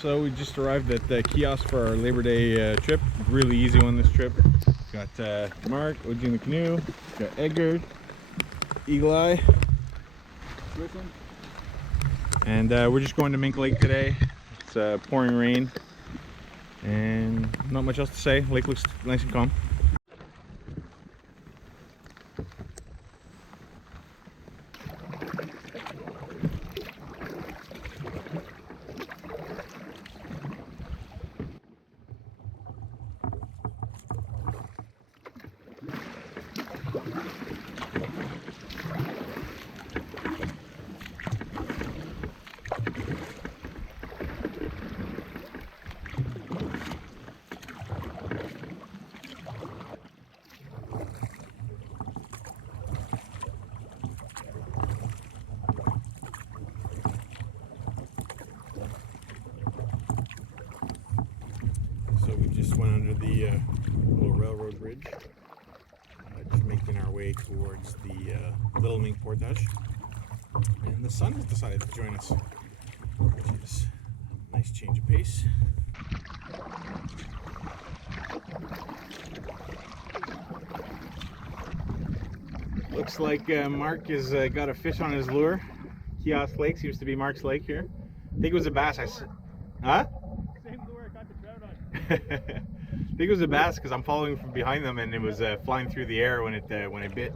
So we just arrived at the Kiosk for our Labor Day trip. Really easy one this trip. Got Mark, OG in the canoe. Got Edgar, Eagle Eye. And we're just going to Mink Lake today. It's pouring rain and not much else to say. Lake looks nice and calm. So we just went under the little railroad bridge, just making our way towards the Little Mink portage. And the sun has decided to join us, which is a nice change of pace. Looks like Mark has got a fish on his lure. Kiosk Lake seems to be Mark's lake here. I think it was a bass. Huh? Same lure I got the trout on. I think it was a bass because I'm following from behind them and it was flying through the air when it bit.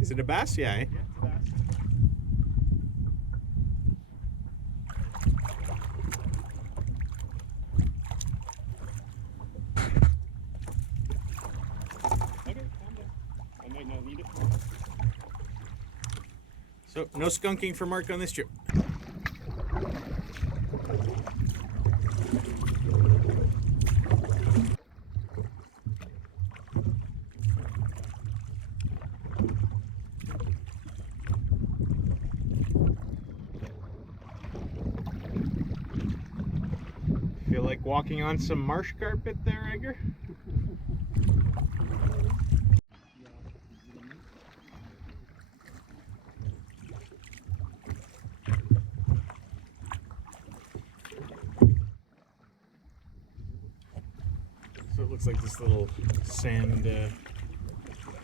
Is it a bass? Yeah, eh? Yeah, it's a bass. Okay, calm down. I might not need it. So no skunking for Mark on this trip. Feel like walking on some marsh carpet there, Edgar? So it looks like this little sand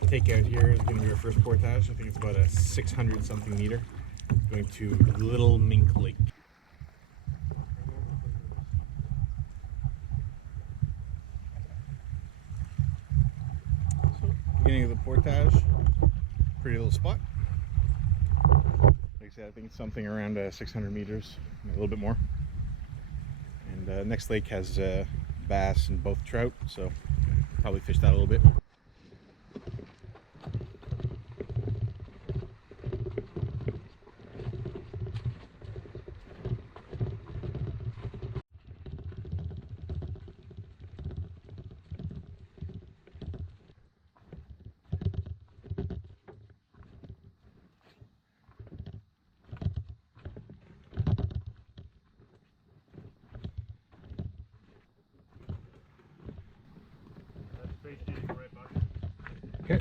takeout here is going to be our first portage. I think it's about a 600 something meter going to Little Mink Lake. So beginning of the portage, pretty little spot. Like I said, I think it's something around 600 meters, a little bit more. And next lake has bass and both trout, so probably fish that a little bit. Okay.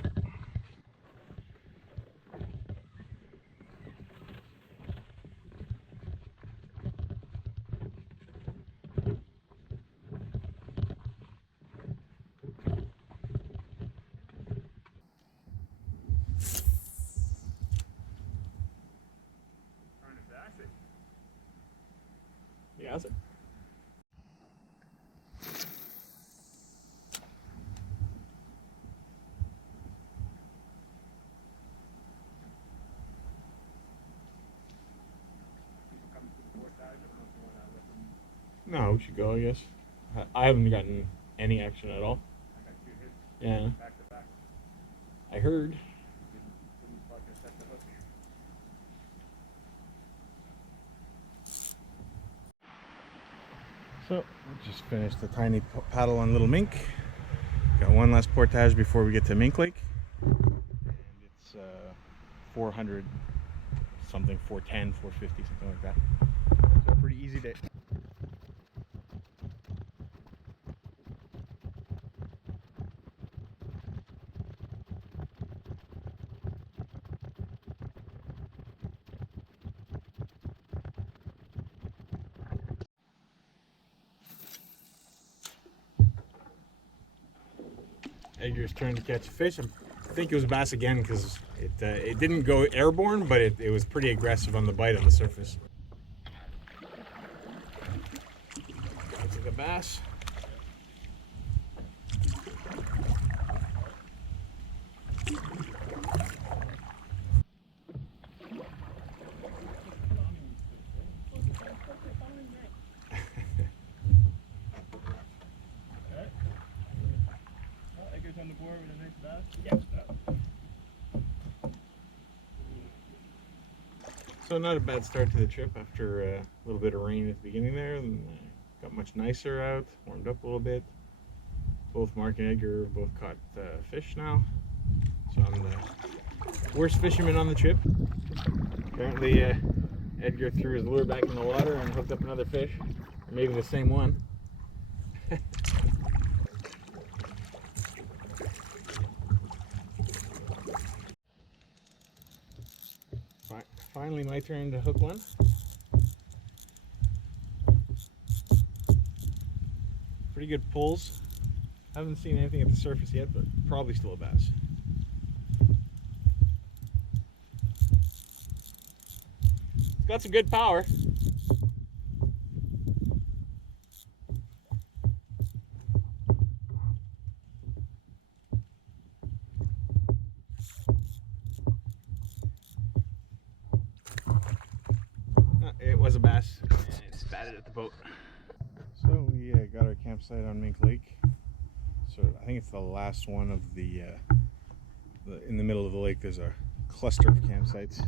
Trying to bass it. Yeah, that's it. People coming to the portage. I don't know if you want to let them. No, we should go, I guess. I haven't gotten any action at all. I got 2 hits Yeah, back to back. I heard. Didn't fucking set the hook. So, we just finished the tiny paddle on Little Mink. Got one last portage before we get to Mink Lake. And it's 400 something, 410, 450, something like that. So a pretty easy day. Edgar's turn to catch a fish. I think it was a bass again because it didn't go airborne, but it was pretty aggressive on the bite on the surface. Looks like a bass. Edgar's on the board with a nice bass. Yep. So not a bad start to the trip after a little bit of rain at the beginning there, and got much nicer out, warmed up a little bit. Both Marc and Edgar both caught fish now, so I'm the worst fisherman on the trip. Apparently Edgar threw his lure back in the water and hooked up another fish, or maybe the same one. Finally my turn to hook one. Pretty good pulls. Haven't seen anything at the surface yet, but probably still a bass. It's got some good power. It was a bass, and it spatted at the boat. So we got our campsite on Mink Lake. So I think it's the last one of the in the middle of the lake. There's a cluster of campsites.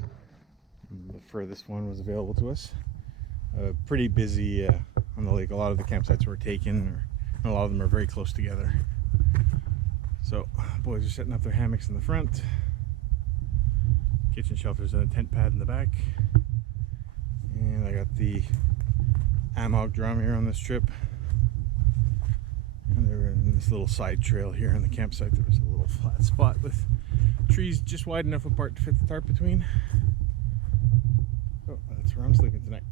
The furthest one was available to us. Pretty busy on the lake. A lot of the campsites were taken, and a lot of them are very close together. So boys are setting up their hammocks in the front. Kitchen shelters and a tent pad in the back. And I got the amog drum here on this trip. And they're in this little side trail here on the campsite. There was a little flat spot with trees just wide enough apart to fit the tarp between. So that's where I'm sleeping tonight.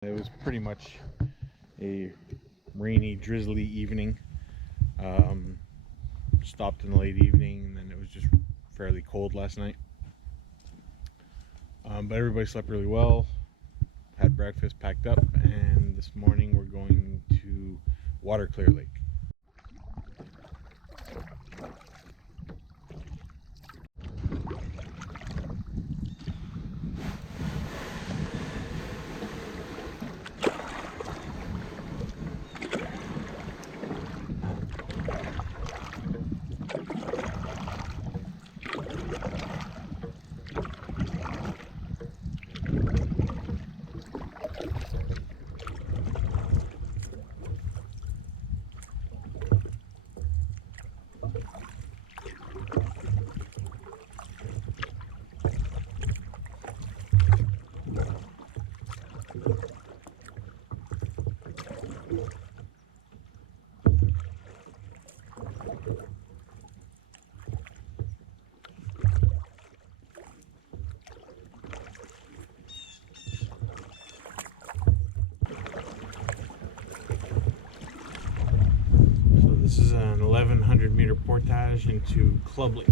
It was pretty much a rainy, drizzly evening. Stopped in the late evening, and then it was just fairly cold last night. But everybody slept really well, had breakfast, packed up, and this morning we're going to Waterclear Lake. This is an 1,100 meter portage into Club Lake.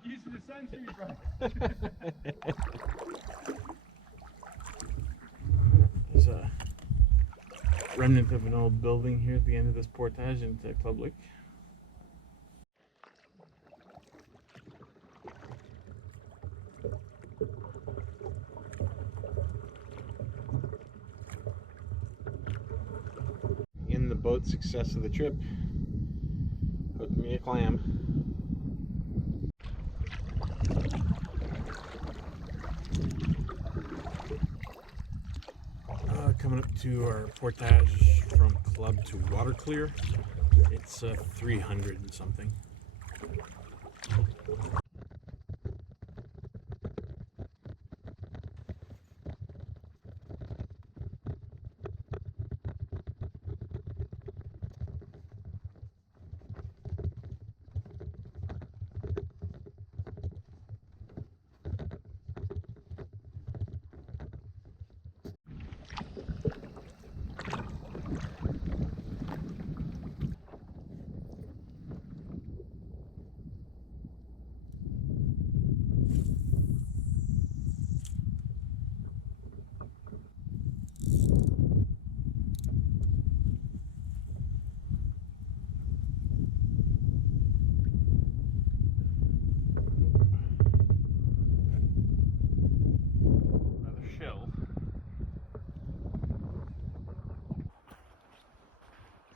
I'm using the sunscreen, bro. There's a remnant of an old building here at the end of this portage into Club Lake. about success of the trip. Hooked me a clam. Coming up to our portage from Club to Waterclear. It's 300 and something.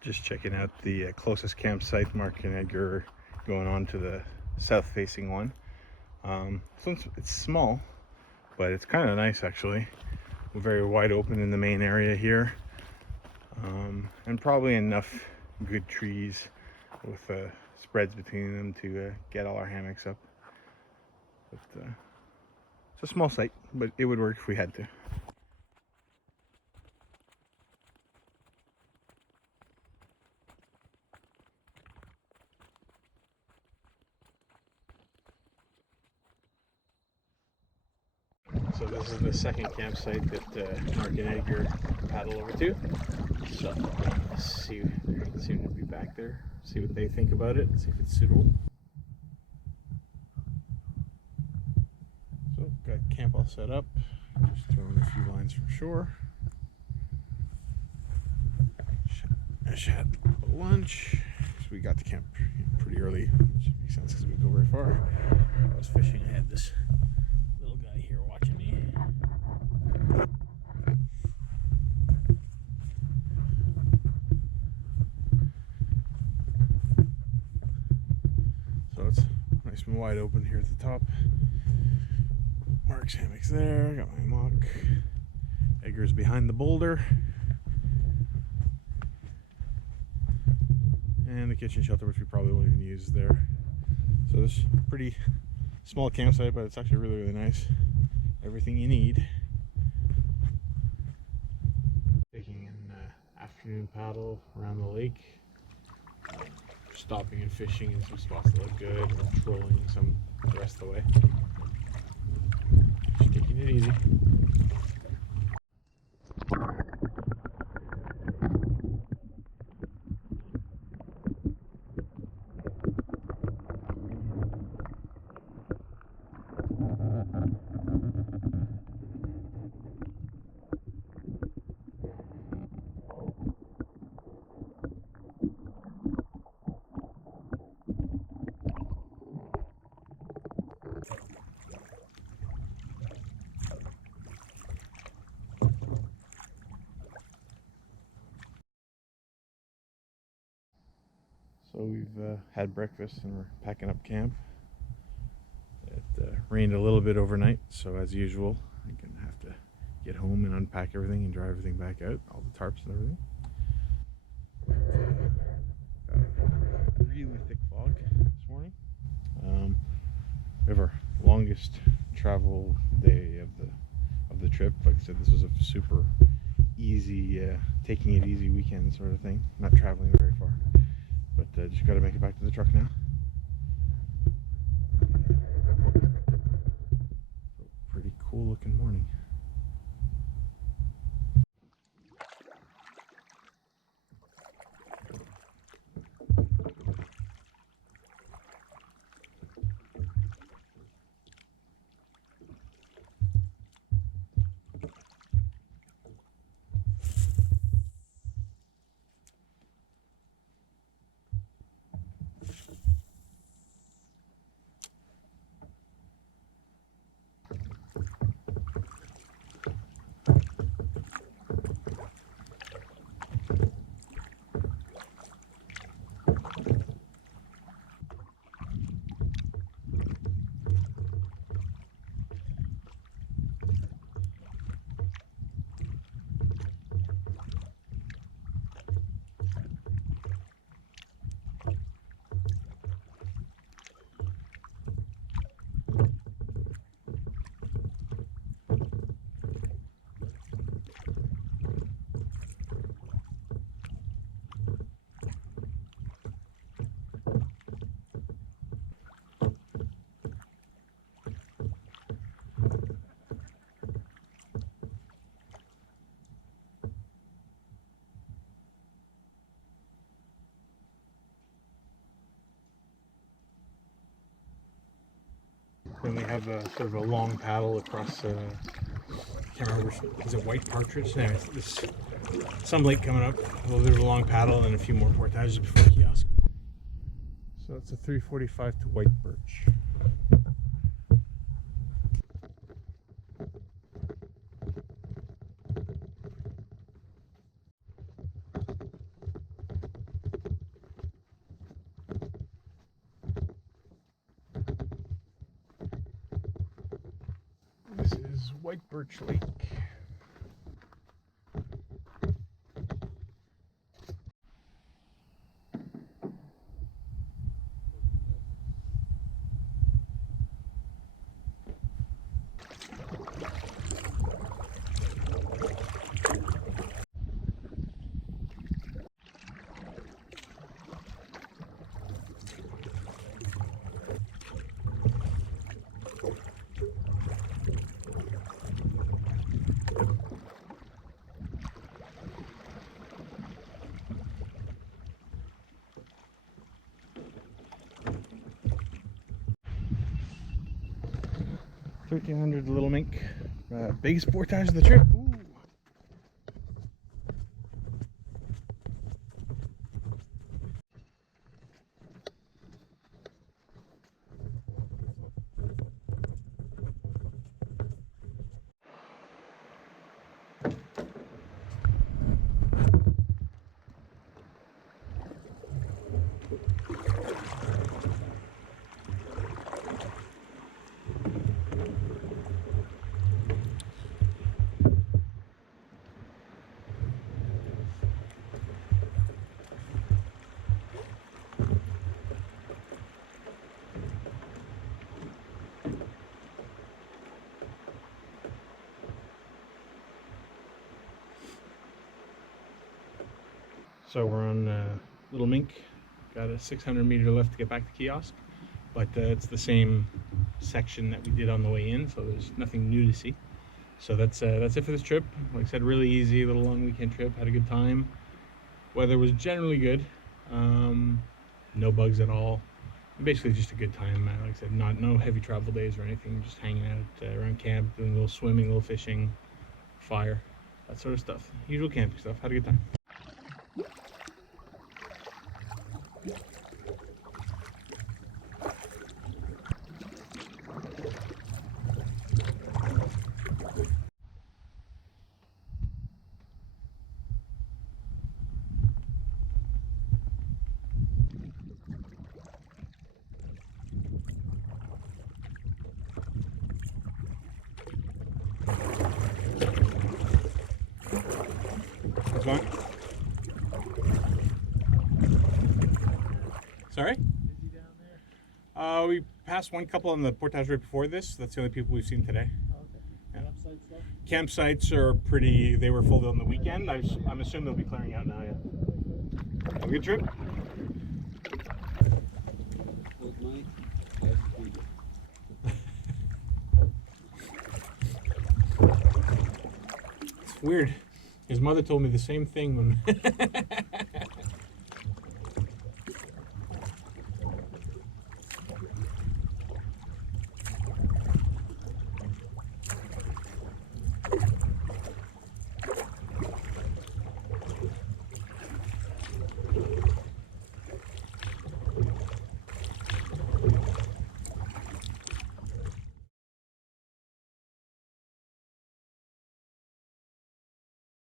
Just checking out the closest campsite, Marc and Edgar, going on to the south facing one. So it's small, but it's kind of nice actually. We're very wide open in the main area here, and probably enough good trees with spreads between them to get all our hammocks up. But it's a small site, but it would work if we had to. So this is the second campsite that Marc and Edgar paddle over to. So let's see, they seem to be back there. See what they think about it. See if it's suitable. So got camp all set up. Just throwing a few lines from shore. I had lunch. So we got to camp pretty early, which makes sense because we didn't go very far. I was fishing. I had this little guy here watching me. So it's nice and wide open here at the top. Marc's hammock's there. Got my mock. Edgar's behind the boulder. And the kitchen shelter, which we probably won't even use there. So this pretty small campsite, but it's actually really, really nice. Everything you need. Taking an afternoon paddle around the lake. Stopping and fishing in some spots that look good. And trolling some the rest of the way. Just taking it easy. So we've had breakfast and we're packing up camp. It rained a little bit overnight, so as usual, I'm gonna have to get home and unpack everything and dry everything back out, all the tarps and everything. Got a really thick fog this morning. We have our longest travel day of the trip. Like I said, this was a super easy, taking it easy weekend sort of thing. Not traveling very far. But just got to make it back to the truck now. Pretty cool looking morning. Then we have a sort of a long paddle across. I can't remember. Is it white partridge? Anyways, this some lake coming up. A little bit of a long paddle and a few more portages before Kiosk. So it's a 345 to white birch. This is White Birch Lake. $1,300 little mink. Biggest portage of the trip. Ooh. So we're on Little Mink. Got a 600-meter lift to get back to Kiosk, but it's the same section that we did on the way in, so there's nothing new to see. So that's it for this trip. Like I said, really easy, little long weekend trip. Had a good time. Weather was generally good. No bugs at all. Basically just a good time. Like I said, no heavy travel days or anything. Just hanging out around camp, doing a little swimming, a little fishing, fire, that sort of stuff. Usual camping stuff. Had a good time. What's going? Sorry? Busy down there? We passed one couple on the portage right before this. That's the only people we've seen today. Oh, okay. Yeah. Campsite stuff? Campsites are pretty, they were full on the weekend. I'm assuming they'll be clearing out now, yeah. Have a good trip? Good night. Yes, please. It's weird. His mother told me the same thing when